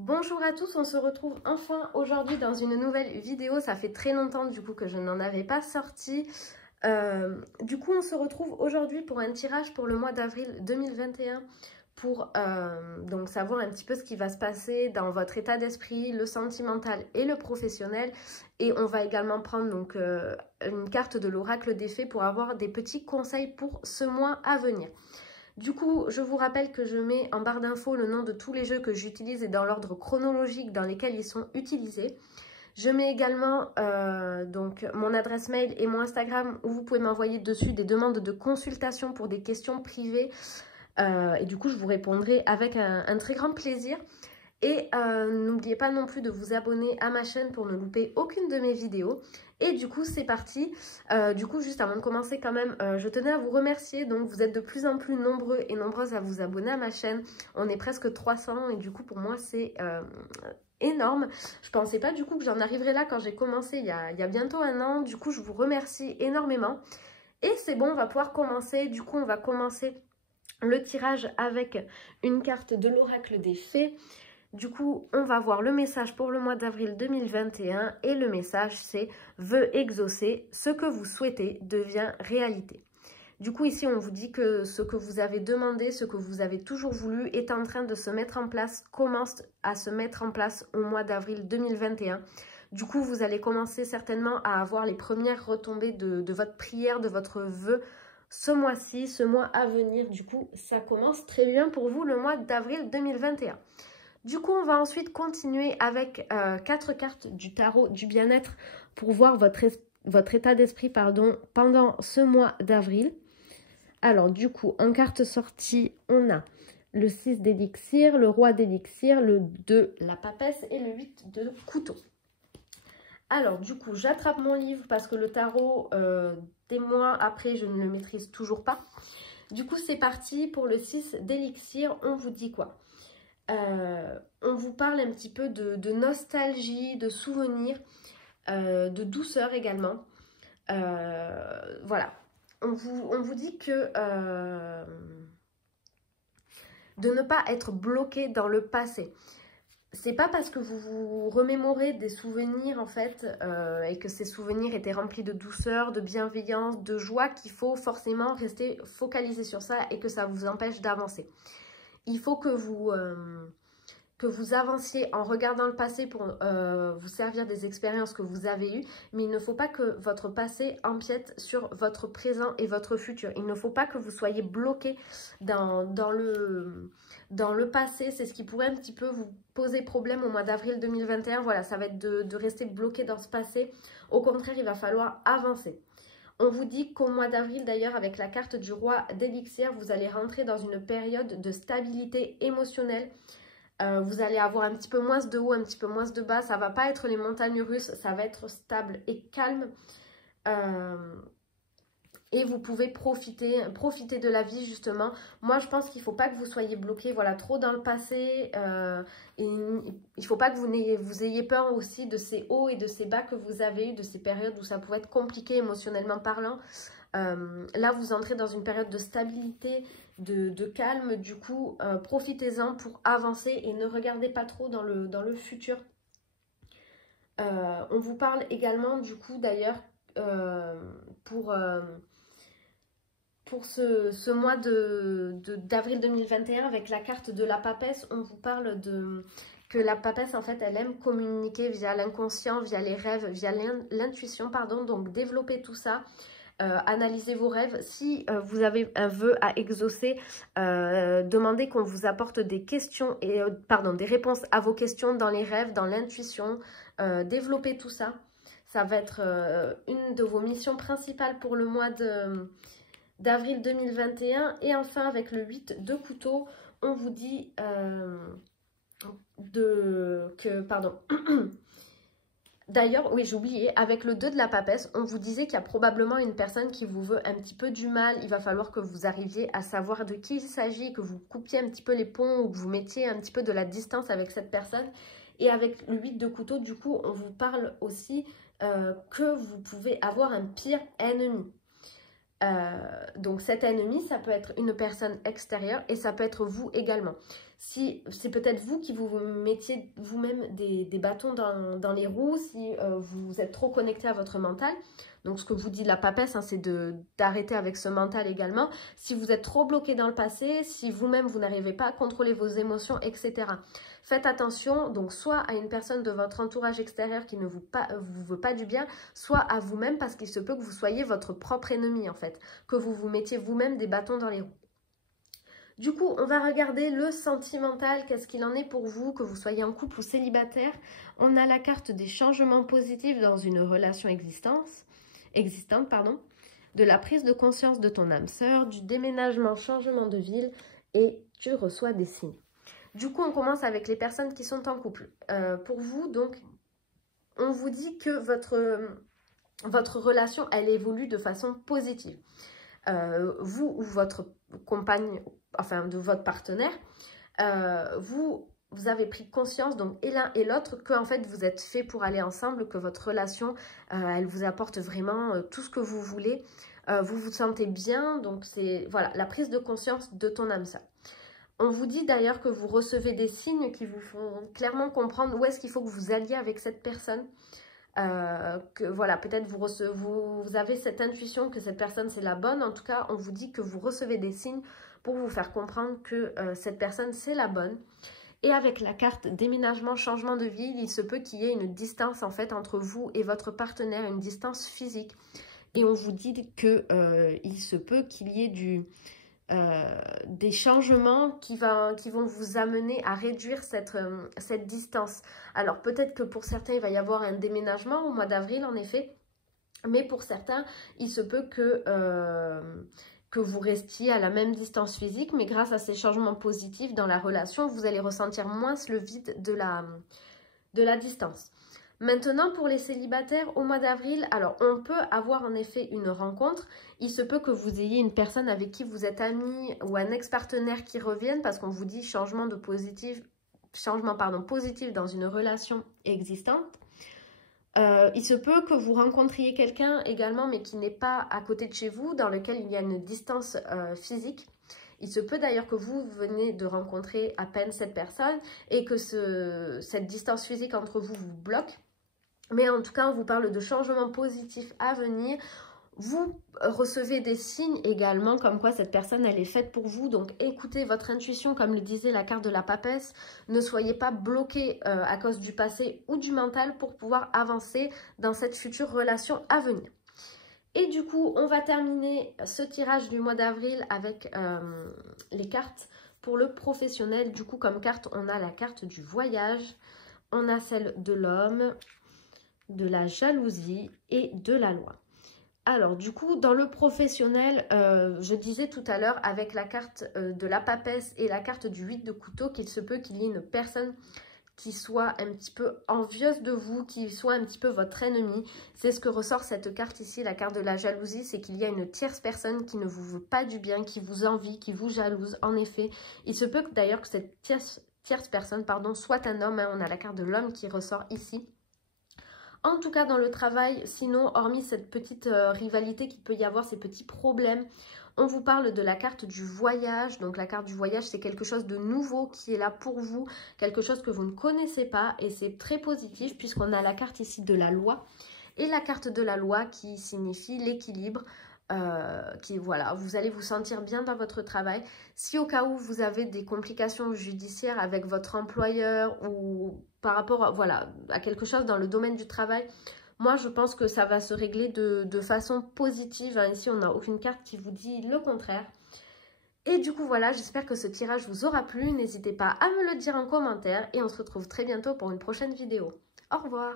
Bonjour à tous, on se retrouve enfin aujourd'hui dans une nouvelle vidéo. Ça fait très longtemps du coup que je n'en avais pas sorti. Du coup on se retrouve aujourd'hui pour un tirage pour le mois d'avril 2021 pour donc savoir un petit peu ce qui va se passer dans votre état d'esprit, le sentimental et le professionnel. Et on va également prendre donc une carte de l'oracle des fées pour avoir des petits conseils pour ce mois à venir. Du coup, je vous rappelle que je mets en barre d'infos le nom de tous les jeux que j'utilise et dans l'ordre chronologique dans lesquels ils sont utilisés. Je mets également donc mon adresse mail et mon Instagram où vous pouvez m'envoyer dessus des demandes de consultation pour des questions privées. Et du coup, je vous répondrai avec un très grand plaisir. Et n'oubliez pas non plus de vous abonner à ma chaîne pour ne louper aucune de mes vidéos. Et du coup, c'est parti. Du coup, juste avant de commencer quand même, je tenais à vous remercier. Donc, vous êtes de plus en plus nombreux et nombreuses à vous abonner à ma chaîne. On est presque 300 et du coup, pour moi, c'est énorme. Je pensais pas du coup que j'en arriverais là quand j'ai commencé il y a bientôt un an. Du coup, je vous remercie énormément. Et c'est bon, on va pouvoir commencer. Du coup, on va commencer le tirage avec une carte de l'oracle des fées. Du coup, on va voir le message pour le mois d'avril 2021 et le message c'est « Vœu exaucé, ce que vous souhaitez devient réalité ». Du coup, ici, on vous dit que ce que vous avez demandé, ce que vous avez toujours voulu est en train de se mettre en place, commence à se mettre en place au mois d'avril 2021. Du coup, vous allez commencer certainement à avoir les premières retombées de votre prière, de votre vœu ce mois-ci, ce mois à venir. Du coup, ça commence très bien pour vous le mois d'avril 2021. Du coup, on va ensuite continuer avec 4 cartes du tarot du bien-être pour voir votre état d'esprit pendant ce mois d'avril. Alors, du coup, en carte sortie, on a le 6 d'élixir, le roi d'élixir, le 2, la papesse et le 8 de couteau. Alors, du coup, j'attrape mon livre parce que le tarot, des mois après, je ne le maîtrise toujours pas. Du coup, c'est parti pour le 6 d'élixir. On vous dit quoi ? On vous parle un petit peu de nostalgie, de souvenirs, de douceur également. Voilà. On vous dit que de ne pas être bloqué dans le passé. C'est pas parce que vous vous remémorez des souvenirs en fait et que ces souvenirs étaient remplis de douceur, de bienveillance, de joie qu'il faut forcément rester focalisé sur ça et que ça vous empêche d'avancer. Il faut que vous avanciez en regardant le passé pour vous servir des expériences que vous avez eues, mais il ne faut pas que votre passé empiète sur votre présent et votre futur. Il ne faut pas que vous soyez bloqué dans le passé. C'est ce qui pourrait un petit peu vous poser problème au mois d'avril 2021. Voilà, ça va être de rester bloqué dans ce passé. Au contraire, il va falloir avancer. On vous dit qu'au mois d'avril, d'ailleurs, avec la carte du roi d'élixir, vous allez rentrer dans une période de stabilité émotionnelle. Vous allez avoir un petit peu moins de haut, un petit peu moins de bas. Ça ne va pas être les montagnes russes, ça va être stable et calme. Et vous pouvez profiter de la vie justement. Moi, je pense qu'il ne faut pas que vous soyez bloqué voilà, trop dans le passé. Et il ne faut pas que vous ayez peur aussi de ces hauts et de ces bas que vous avez eu, de ces périodes où ça pouvait être compliqué émotionnellement parlant. Là, vous entrez dans une période de stabilité, de calme. Du coup, profitez-en pour avancer et ne regardez pas trop dans le futur. On vous parle également, du coup, d'ailleurs, pour ce mois d'avril 2021, avec la carte de la papesse, on vous parle que la papesse, en fait, elle aime communiquer via l'inconscient, via les rêves, via l'intuition, pardon. Donc, développez tout ça. Analysez vos rêves. Si vous avez un vœu à exaucer, demandez qu'on vous apporte des questions et des réponses à vos questions dans les rêves, dans l'intuition. Développez tout ça. Ça va être une de vos missions principales pour le mois d'avril 2021. Et enfin, avec le 8 de couteau, on vous dit D'ailleurs, oui, j'ai oublié, avec le 2 de la papesse, on vous disait qu'il y a probablement une personne qui vous veut un petit peu du mal. Il va falloir que vous arriviez à savoir de qui il s'agit, que vous coupiez un petit peu les ponts ou que vous mettiez un petit peu de la distance avec cette personne. Et avec le 8 de couteau, du coup, on vous parle aussi que vous pouvez avoir un pire ennemi. Donc cet ennemi, ça peut être une personne extérieure et ça peut être vous également. Si c'est peut-être vous qui vous mettiez vous-même des bâtons dans les roues, si vous êtes trop connecté à votre mental. Donc ce que vous dit la papesse, hein, c'est d'arrêter avec ce mental également. Si vous êtes trop bloqué dans le passé, si vous-même vous n'arrivez pas à contrôler vos émotions, etc. Faites attention, donc soit à une personne de votre entourage extérieur qui ne vous veut pas du bien, soit à vous-même parce qu'il se peut que vous soyez votre propre ennemi en fait, que vous vous mettiez vous-même des bâtons dans les roues. Du coup, on va regarder le sentimental, qu'est-ce qu'il en est pour vous, que vous soyez en couple ou célibataire. On a la carte des changements positifs dans une relation existante, de la prise de conscience de ton âme sœur, du déménagement, changement de ville et tu reçois des signes. Du coup, on commence avec les personnes qui sont en couple. Pour vous, donc, on vous dit que votre relation, elle évolue de façon positive. Vous ou votre compagne, enfin de votre partenaire, vous avez pris conscience, donc et l'un et l'autre, que en fait vous êtes fait pour aller ensemble, que votre relation, elle vous apporte vraiment tout ce que vous voulez, vous vous sentez bien, donc c'est voilà la prise de conscience de ton âme sœur. On vous dit d'ailleurs que vous recevez des signes qui vous font clairement comprendre où est-ce qu'il faut que vous alliez avec cette personne. Que voilà, peut-être vous avez cette intuition que cette personne c'est la bonne. En tout cas, on vous dit que vous recevez des signes pour vous faire comprendre que cette personne c'est la bonne. Et avec la carte déménagement, changement de vie, il se peut qu'il y ait une distance en fait entre vous et votre partenaire, une distance physique. Et on vous dit que il se peut qu'il y ait des changements qui vont vous amener à réduire cette distance. Alors peut-être que pour certains il va y avoir un déménagement au mois d'avril en effet, mais pour certains il se peut que vous restiez à la même distance physique, mais grâce à ces changements positifs dans la relation, vous allez ressentir moins le vide de la distance. Maintenant, pour les célibataires, au mois d'avril, alors on peut avoir en effet une rencontre. Il se peut que vous ayez une personne avec qui vous êtes amis ou un ex-partenaire qui revienne parce qu'on vous dit changement positif dans une relation existante. Il se peut que vous rencontriez quelqu'un également, mais qui n'est pas à côté de chez vous, dans lequel il y a une distance physique. Il se peut d'ailleurs que vous venez de rencontrer à peine cette personne et que cette distance physique entre vous vous bloque. Mais en tout cas, on vous parle de changements positifs à venir. Vous recevez des signes également comme quoi cette personne, elle est faite pour vous. Donc, écoutez votre intuition, comme le disait la carte de la papesse. Ne soyez pas bloqué à cause du passé ou du mental pour pouvoir avancer dans cette future relation à venir. Et du coup, on va terminer ce tirage du mois d'avril avec les cartes pour le professionnel. Du coup, comme carte, on a la carte du voyage, on a celle de l'homme, de la jalousie et de la loi. Alors du coup dans le professionnel, je disais tout à l'heure avec la carte de la papesse et la carte du 8 de couteau qu'il se peut qu'il y ait une personne qui soit un petit peu envieuse de vous, qui soit un petit peu votre ennemi. C'est ce que ressort cette carte ici, la carte de la jalousie, c'est qu'il y a une tierce personne qui ne vous veut pas du bien, qui vous envie, qui vous jalouse. En effet, il se peut d'ailleurs que cette tierce personne, soit un homme, hein, on a la carte de l'homme qui ressort ici. En tout cas, dans le travail, sinon, hormis cette petite rivalité qu'il peut y avoir, ces petits problèmes, on vous parle de la carte du voyage. Donc, la carte du voyage, c'est quelque chose de nouveau qui est là pour vous, quelque chose que vous ne connaissez pas et c'est très positif puisqu'on a la carte ici de la loi et la carte de la loi qui signifie l'équilibre. Voilà, vous allez vous sentir bien dans votre travail. Si au cas où vous avez des complications judiciaires avec votre employeur ou par rapport à quelque chose dans le domaine du travail, moi je pense que ça va se régler de façon positive. Ici on n'a aucune carte qui vous dit le contraire. Et du coup voilà, j'espère que ce tirage vous aura plu. N'hésitez pas à me le dire en commentaire et on se retrouve très bientôt pour une prochaine vidéo. Au revoir.